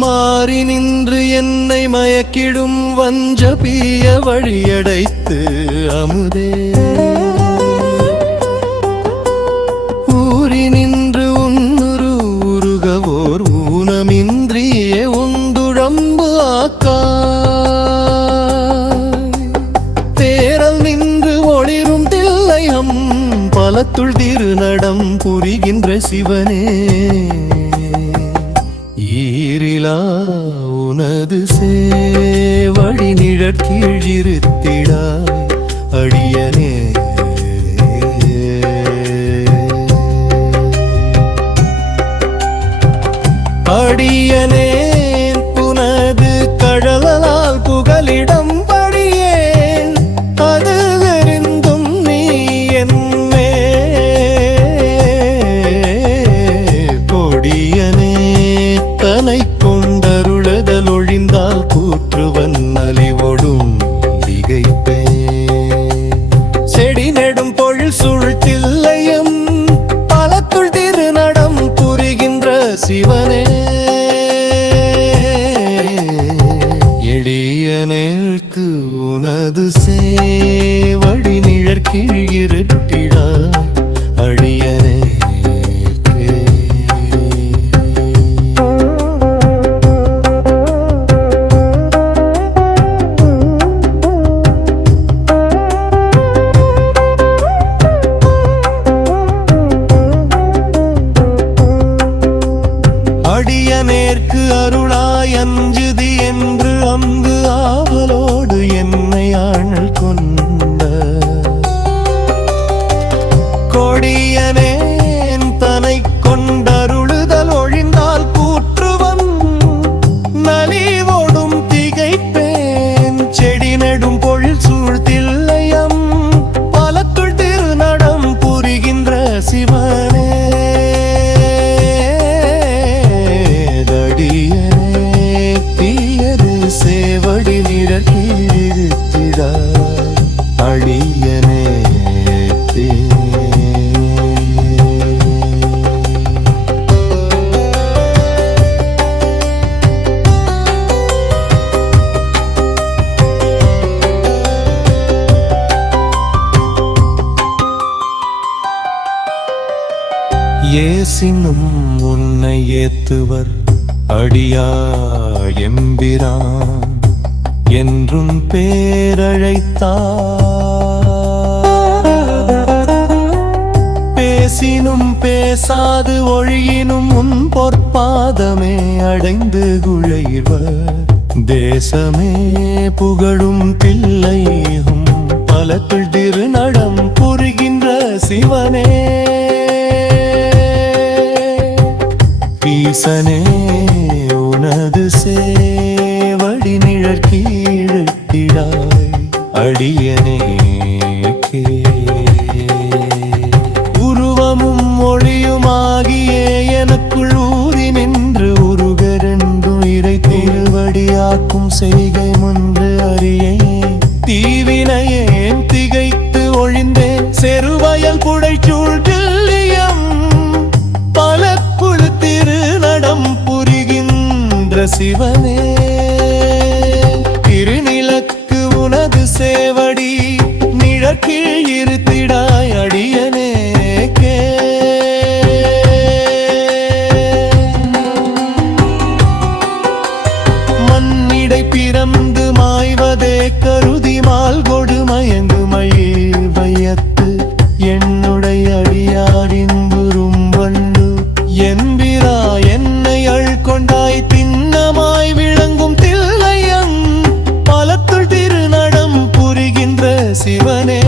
மாறி நின்று என்னை மயக்கிடும் வஞ்சபிய வழியடைத்து அமுதே ஊறி நின்று உன்னுரு உருகவோர் ஊனமின்றியே உந்துழம்பு தேரல் நின்று ஒளிரும் தில்லையம் பலத்துள் திருநடம் புரிகின்ற சிவனே ஈரிலா உனது சேவடி நிழற்கீழிருத்திடாய் அடியனே அடியனே புனது கழலால் புகலிடம் படியேன் அது அறிந்தும் நீ என்னே கொடியனே தனை கொண்டருளுதல் ஒழிந்தால் கூற்றுவன் அலிவொடும் திகைப்பே செடி நெடும் பொழில் சூழ்த்தில்லையும் பலத்துள் திருநடம் புரிகின்ற சிவனே எளியனேற்கு உனது சேவடி நிழற்கீழிருட்டிடாய் அடியனே அடியனேற்கு அருளாய் அஞ்சுதி என்று அங்கு ஆவலோடு என்னை ஆழல் கொண்ட கொடியனேன் தனை கொண்டருளுதல் ஒழிந்தால் கூற்றுவன் நலிவோடும் திகைப்பேன் செடி நெடும் பொழில் சூழ்த்தில்லையம் பலத்துள் திருநடம் புரிகின்ற சிவனே சேவடி நிழற்கீழிருத்திடாய் அடியனே ஏசினும் உன்னை ஏத்துவர் அடியா எம்பிரான் என்றும் பேரழைத்தார் பேசினும் பேசாது ஒழியினும் உன் பொற்பாதமே அடைந்து குழைவர் தேசமே புகழும் தில்லையும் பலத்துள் திருநடம் புரிகின்ற சிவனே ஈசனே உனது சேவடி நிழற்கீழிருத்திடாய் அடியனே உருவமும் ஒளியுமாகியே எனக்குள் ஊறி நின்று உருகரென்றும் இறை திருவடியாக்கும் செய்கை முன்று அறியே தீவினையேன் திகைத்து ஒழிந்தேன் செருவயல் புடைச்சூழ் தில்லியம் பலக்குழு திருநடம் புரிகின்ற சிவனே திருநிலக்கு உனது சேவடி நிழற்கீழிருத்திடாய் அடியனே மண்ணிடை பிறந்து மாய்வதே கருதி மால் கொடு மயங்கு மயில் வையத்து என்னுடைய அடியாரின்புறும் வண்டு என்பிரா என்னை அழ்கொண்டாய் திண்ணமாய் விளங்கும் தில்லையம் பலத்துள் திருநடம் புரிகின்ற சிவனே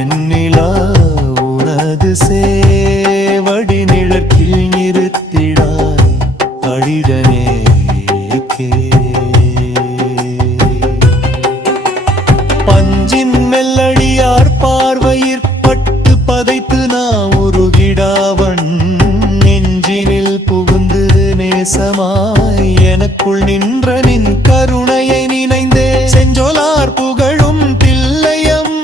என்னிலா உனது சேவடி நிழற்கீழிருத்திடாய் அடியனே பஞ்சின் மெல்லடியார் பார்வையிற் பட்டு பதைத்து நான் உருகிடாவன் நெஞ்சினில் புகுந்து நேசமாய் எனக்குள் நின்ற நின் கருணையை நினைந்தே செஞ்சொலார் புகழும் தில்லையம்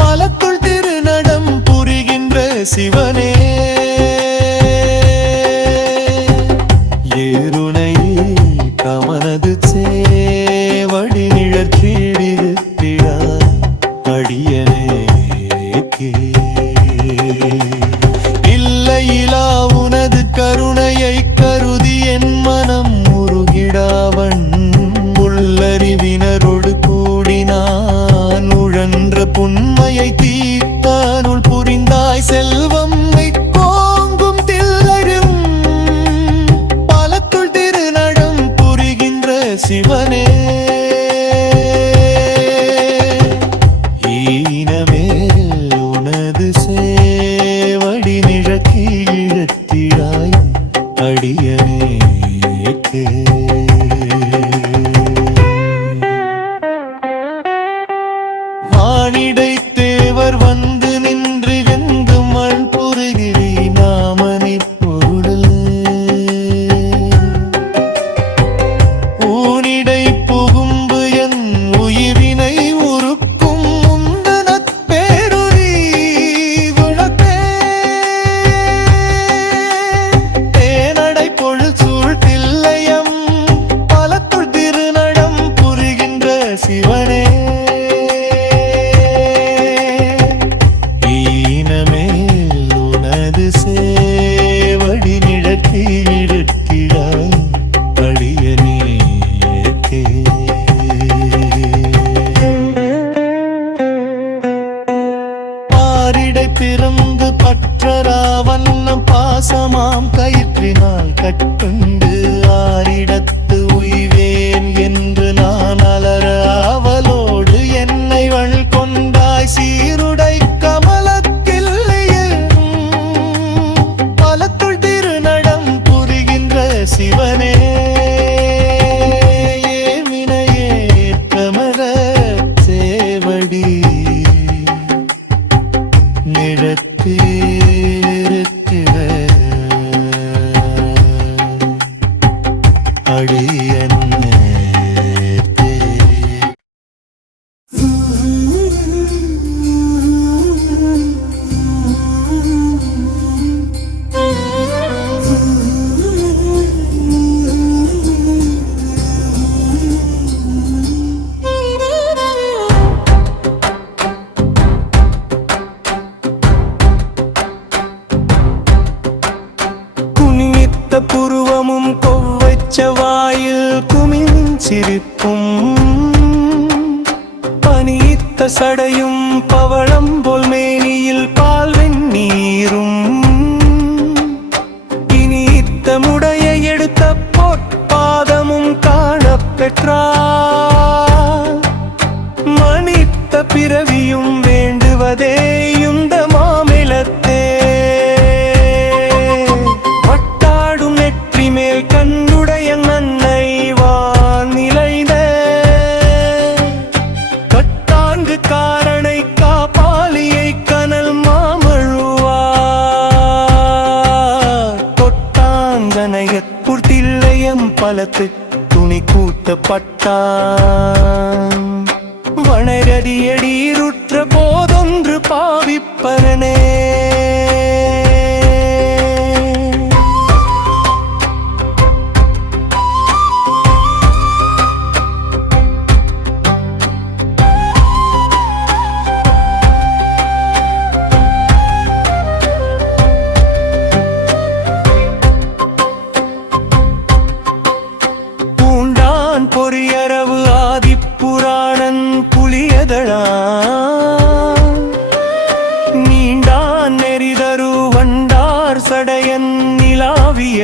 பலத்துள் திருநடம் புரிகின்ற சிவனே உண்மையை கருதி என் மனம் உருகிடாவன் உள்ளறிவினரோடு கூடினான் உழன்ற புண்மையை தீர்த்தானுள் புரிந்தாய் செல்வம் கோங்கும் தில்லரும் பலத்துள் திருநடம் புரிகின்ற சிவனே ஈனமேல் உனது சேவடி நிழக்கீழத்திடாய் அடியனேக்கு வானிடை தேவர் வந்து நின்று வெந்து மண் புரிகிறி நாமனி பொருள் ஊனிடை புகும்பு என் உயிரினை உருக்கும் முந்தனத் பேருரி விளக்கே தேனடை பொழுது சூழ் தில்லையம் பலத்துள் திருநடம் புரிகின்ற சிவனே ஈனமேல் உனது சேவடி நிழக்கீழத்திடாய் அடியனேற்கே பாரிடை பிறந்து பற்றரா வண்ணம் பாசமாம் கயிற்றினால் கட்டுண்டு ஆரிடத்து உய்வேன் என்று நான் அலற அவளோடு என்னை வள் கொண்டாய் சீருடை கமலத்தில்லையும் பலத்துள் திருநடம் புரிகின்ற சிவனே ஏமினையேற்றமர சேவடி நிழத்தேருக்கிற அடியன்னேற்கே குனித்த புருவமும் கொவ்வைச்ச வாயில் குமிஞ்சிரிப்பும் பனித்த சடையும் பவளம் போல் மேனியில் பால் வெந்நீரும் இனித்த முடைய எடுத்த பொற்பாதமும் காணப் பெற்றார் மனித்த பிறவியும் வேண்டுவதே இந்த மாமிலத்தே வட்டாடும் நெற்றி மேல் கண்ணுடைய நன்னை வான் நிலைந்த கட்டாங்கு காரணை காப்பாலியை கனல் மாமழுவார் தொட்டாங்கனையற் புர்த்தில்லையம் பலத்து துணி கூட்டப்பட்டான் வணரடியடீருற்ற போதொன்று பாவிப்பரனே பூண்டான் பொறியரவு ஆதிப்புராணன் புலியதழா நீண்டான் நெறிதரு வண்டார் சடையன் நிலாவிய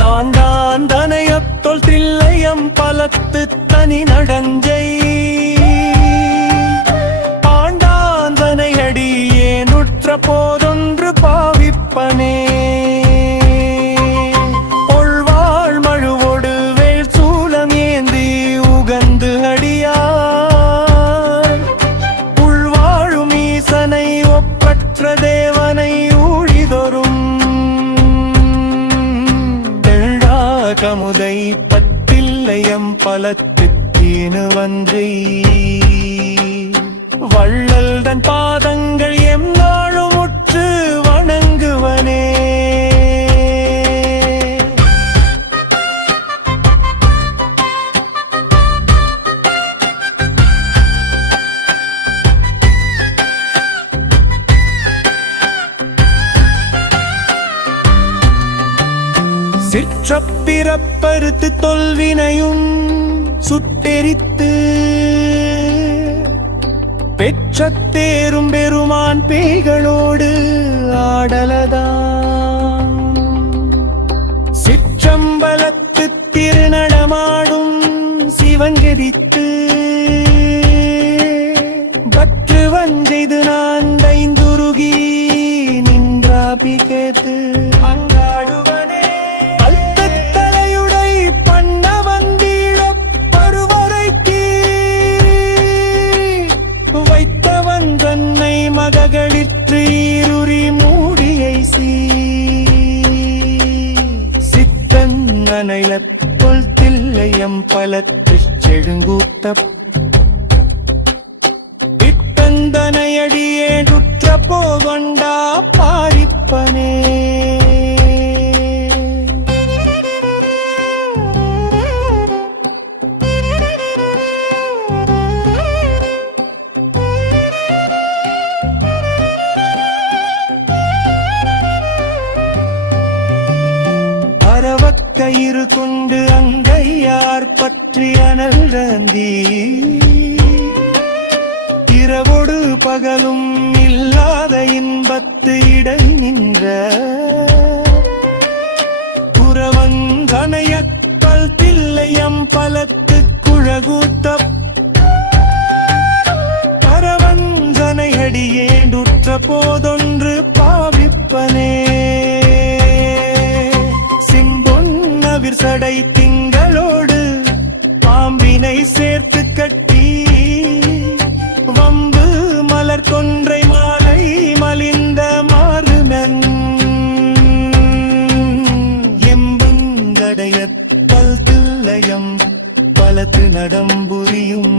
தாண்டான் தனையத்தொல் தில்லையம் பலத்து தனி நடஞ்சை பாண்டாந்தனையடி ஏனுற்ற போதொன்று பாவிப்பனே ஒள்வாள் மழுவோடு வேல் சூலம் ஏந்தி உகந்து அடியார் உள்வாழும் ஈசனை ஒப்பற்ற தேவனை ஊழிதொரும் தெள்ளா கமுதை பத்தில்லையம் பலத்துக்கீனு வந்தை வள்ளல் தன் பாதங்கள் எம் நாளும் உற்று வணங்குவனே சிற்றப்பிறப்பறுத்து தொல்வினையும் சுட்டெரித்து பெற்ற தேரும் பெருமான் பேய்களோடு ஆடலதான் சிற்றம்பலத்து திருநடமாடும் சிவங்கெதித்து பற்று வஞ்செய்து நான் தைந்துருகி நின்றாபிகேத்து அங்காடுவனே அல்தத்தலையுடை பண்ண வந்தீழப் பருவரைக்கு வைத்தவன் தன்னை மதகளிற்று ஈருரி மூடியை சித்தன் அனைலப் பொல் தில்லையம் பலத்துச் செழுங்கூட்டப் இட்டந்தனையடியே குற்ற போகொண்டா பாடிப்பனே கயிறு கொண்டு அங்கையார் பற்றி அனல்றந்தி இரவோடு பகலும் இல்லாத இன்பத்து இடை நின்ற புறவங்கனையப்பல் தில்லையம் பலத்து குழகூத்த பரவஞ்சனையடியேண்டுற்ற போதொன்று பாவிப்பனே சடை திங்களோடு பாம்பினை சேர்த்து கட்டி வம்பு மலர் கொன்றை மாலை மலிந்த மாறுமென் எம்புங்கடைய பல் தில்லையம் பலத்து நடம்புரியும்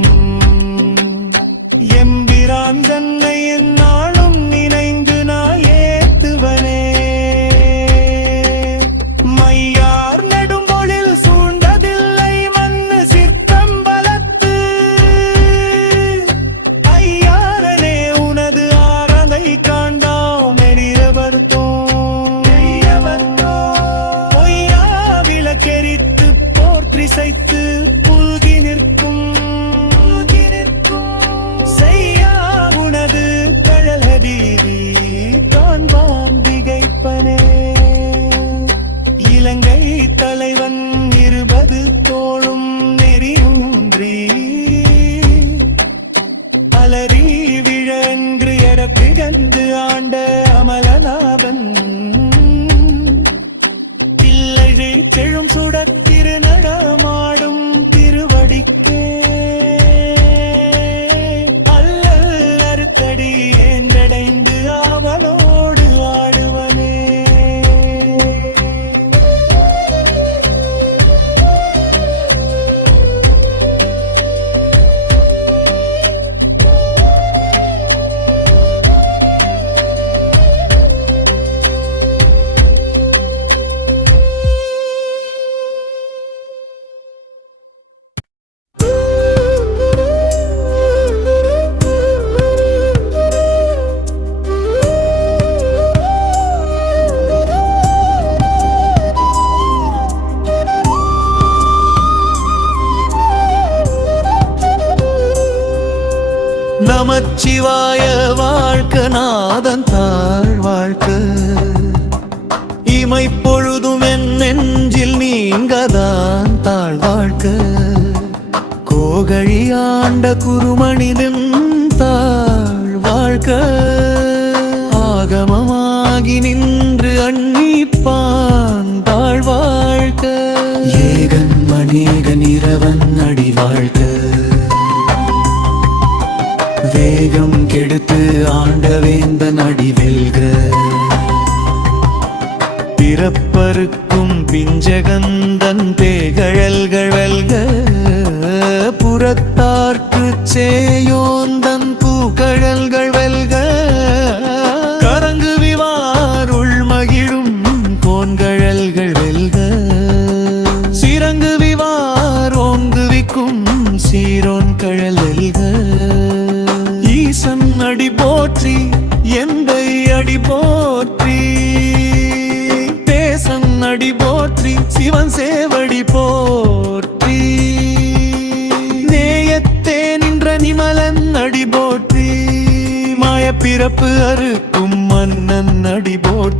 எம்பிரான் தன்னை எந்நாளும் நினைந்து நான் ஏத்துவனே புல்கி நிற்கும் செய்யா உனது கழலதீதி காண்பான் திகைப்பனே இலங்கை தலைவன் 20 தோளும் நெறியூன்றி அலறி விழன்று எடப்பிகந்து ஆண்ட அமலநாபன் தில்லை செழும் சுடத்திரு நடமாடும் திருவடிக்கே அல்லல் அறுத்தடி என்றடைந்து ஆவலோடு ஆடுவனே நமச்சிவாய வாழ்க்க நாதன் தாழ் வாழ்க்க இமை பொழுதும் என் நெஞ்சில் நீங்கதான் தாழ் வாழ்க்க கோகழி ஆண்ட குருமணிதன் தாழ் வாழ்க்க ஆகமமாகி நின்று அன்னிப்பான் தாழ் வாழ்க்க ஏகன் மணேகன் இரவன் அடி வாழ்க்க வேகம் கெடுத்து ஆண்டவேந்தன் அடி வெல்க பிறப்பருக்கும் பிஞ்சகந்தன் பேகழல்கள் வெல்க புறத்தார்க்கு சேயோந்தன் பூக்கழல்கள் வெல்க கரங்கு விவார் உள்மகிழும் கோன்கழல்கள் வெல்க சிறங்கு விவார் ஓங்குவிக்கும் சீரோன் கழல் வெல்க ஈசன் அடி போற்றி எந்தை அடி போற்றி தேசன் அடி போற்றி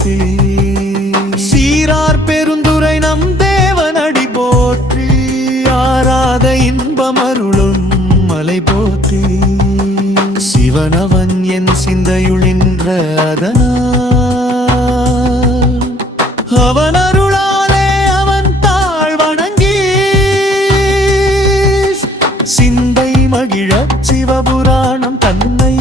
போற்றி. சீரார் பெருந்துரை நம் தேவனடி போற்றி. ஆராத இன்பம் அருளும் மலை போற்றி. சிவனவன் என் சிந்தையுளின்ற அதனால் அவன் அருளாலே அவன் தாழ் வணங்கி சிந்தை மகிழ சிவபுராணம் தன்னை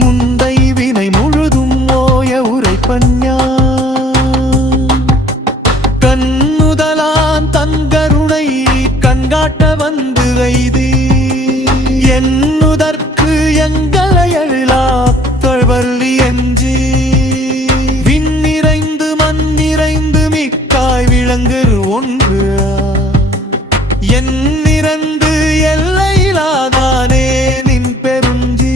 முந்தை வினை முழுதும் ஓய உரைப்பன்யா கண்ணுதலான் தன் கருணை கண்காட்ட வந்து வைதி என்னுதற்கு எங்களை எழிலாத்தழ்வள்ளி என்று விண்ணிறைந்து மண்ணிறைந்து மிக்காய் விளங்குறு ஒன்று என்னிறந்து எல்லையிலாதானே நின் பெருஞ்சி.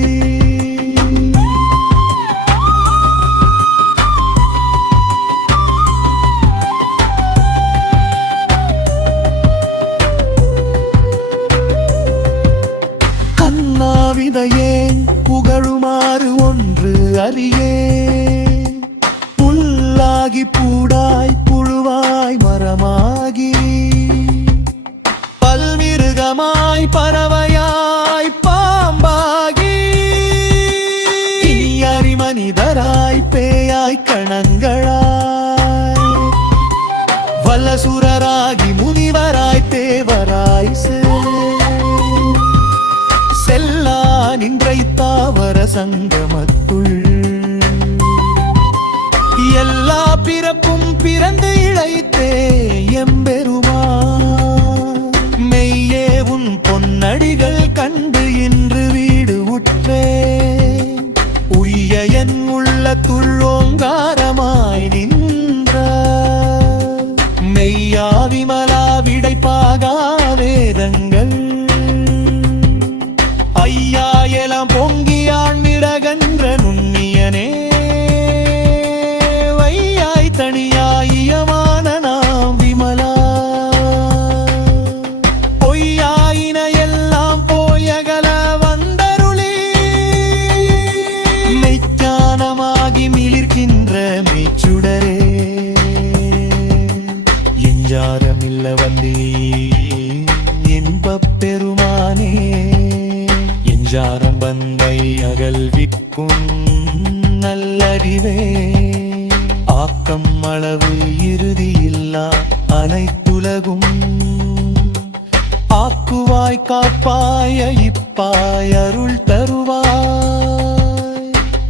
கண்ணாவிதையே புகழுமாறு ஒன்று அறியே. புல்லாகி பூடாய் புழுவாய் மரமாகி பல்மிருகமாய் பறவையாய் பாம்பாகி இனியறி மனிதராய் பேயாய் கணங்களாய் வல்லசுரராகி முனிவராய் தேவராய் செல்லா நின்றை தாவர சங்கமத்துள் எல்லா பிறப்பும் பிறந்து இழைத்தே எம்பெருமா மெய்யே உன் பொன்னடிகள் கண்டு இன்று வீடு உற்றே உய்ய என் உள்ள துள்ளோங்காரமாய் நின்ற மெய்யா விமலா விடைப்பாகா வேதங்கள் ஐயா எலாம் பொங்கியான் விடகன்ற நுண்ணியனே வையாய் தனியாயியமான நாம் விமலா பொய்யாயின எல்லாம் போயகல வந்தருளி மெய்ஞானமாகி மிளிர்கின்ற மெய்ச்சுடரே எஞ்சாரமில்ல வந்தீ இன்பப் பெருமானே எஞ்சாரம் வந்தை அகல்விக்கும் நல்லறிவே ஆக்கம் அளவு இறுதியில்லா அனைத்துலகும் ஆக்குவாய் காப்பாய இப்பாய் அருள் தருவாய்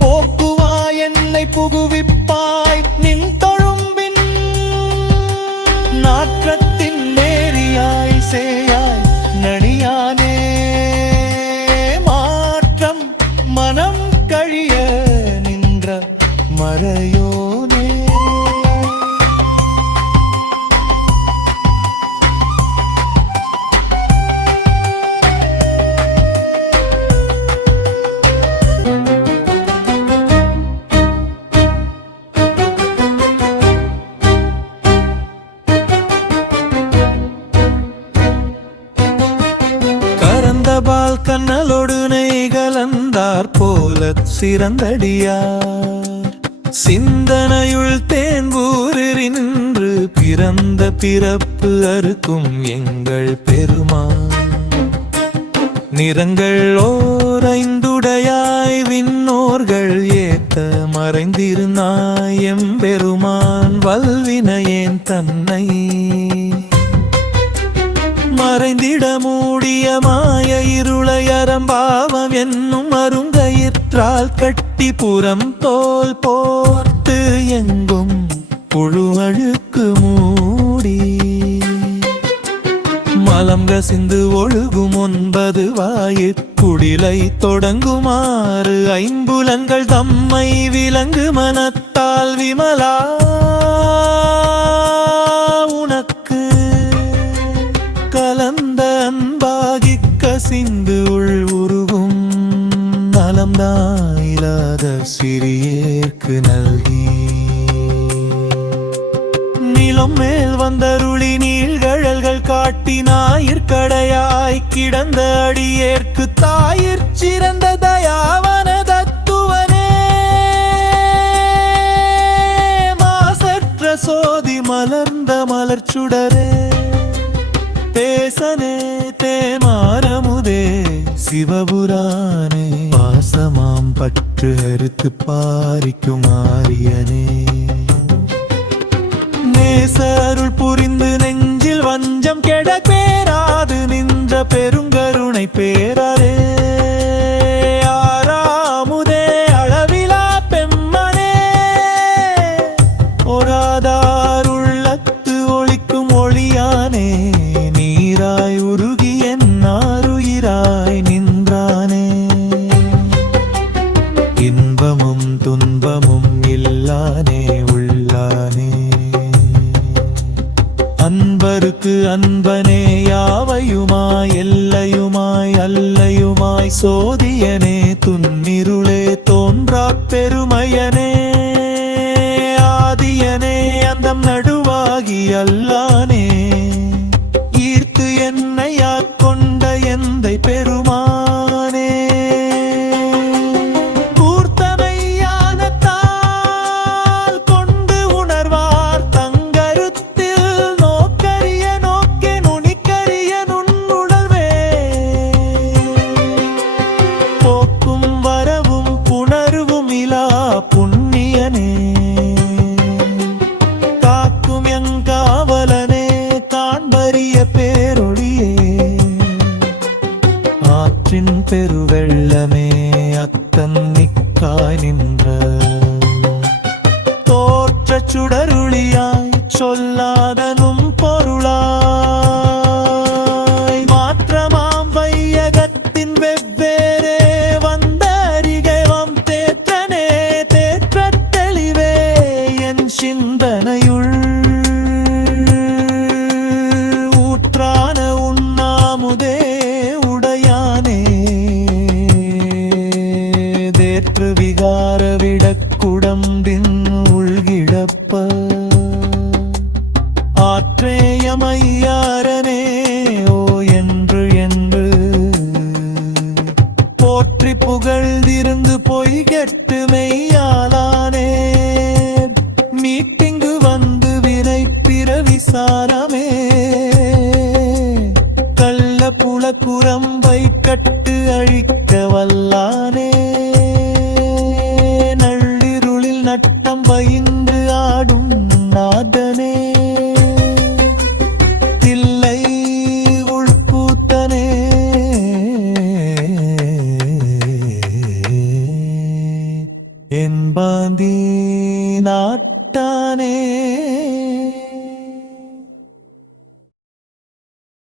போக்குவாய் என்னை புகுவிப்பாய் நின் தொழும்பின் நாற்றத்தின் நேரியாய் சேயாய் நணியானே மாற்றம் மனம் கழிய நின்ற மறையோனே. கரந்தபால் கண்ணலோடு நெய் கலந்தார் போல சிறந்தடியார் சிந்தனையுள் தேன்பூரி நின்று பிறந்த பிறப்பு அறுக்கும் எங்கள் பெருமான் நிறங்கள் ஓரைந்துடையாய் விண்ணோர்கள் ஏத்த மறைந்திருந்தாய் எம்பெருமான் வல்வினையேன் தன்னை மறைந்திட மூடிய மாய இருளை அறம்பாவம் என்னும் அருங்கயிற்றால் கட்டி புறம் தோல் போர்த்து எங்கும் புழு அழுக்கு மூடி மலம் கசிந்து ஒழுகும் 9 வாயிற்குடிலை தொடங்குமாறு ஐம்புலங்கள் தம்மை விலங்கு மனத்தால் விமலா உனக்கு கலந்த அன்பாகி கசிந்து உள் உருகும் நலம்தாயிலாத சிறியேற்கு நல்கி நிலம் மேல் வந்தருளி நீள்கழல்கள் காட்டி ஞாயிற்கடையாய் கிடந்த அடியேற்கு தாயிற் சிறந்த தயாவன தத்துவனே மலர்ச்சுடரே தேசனே தேமாரமுதே சிவபுரானே பாசமாம் பற்று அறுத்து பாரிக்கும் ஆரியனே நேச அருள் புரிந்து நெஞ்சில் வஞ்சம் கெட பேராது நின்ற பெருங்கருணை பேரரே ஆறாமுதே அளவிலா பெம்மனே ஒராதார் உள்ளத்து ஒளிக்கும் ஒளியானே நீராய் உருகி என்னாருயிராய் நின்றானே இன்பமும் துன்பமும் இல்லானே உள்ளானே அன்பருக்கு அன்பனே யாவையுமாய் எல்லையுமாய் அல்லையுமாய் சோதியனே துன்னிருளே தோன்றா பெருமையனே ஆதியனே அந்தம் நடுவாகி அல்லானே ஈர்த்து என்னை ஆட்கொண்ட எந்தை பெருமானே புண்ணியனே காக்கும் எங்காவலனே காண்பரிய பேரொழியே ஆற்றின் பெருவெள்ளமே அத்தன்னிக்காய் நின்ற தோற்ற சுடருளியாய் சொல்லாதனும் பொருளாய் மாற்றமாம் வையகத்தின் வெவ்வேறே வந்த அறிகைவம் தேற்றனே தேற்றத் தெளிவே என் சிந்தனையுள் ஊற்றான உண்ணாமுதே உடையானே தேற்று விகார விடக்குடம்பின் உள்கிடப்ப ஆற்றேயமையாரனே ஓ என்று என்று போற்றி புகழ்ந்திருந்து பொய் கெட்டு மெய்யாலானே மீட்டிங்கு வந்து வினை பிறவிசாரமே கள்ள புல குரம்பை கட்டு அழிக்க வல்லானே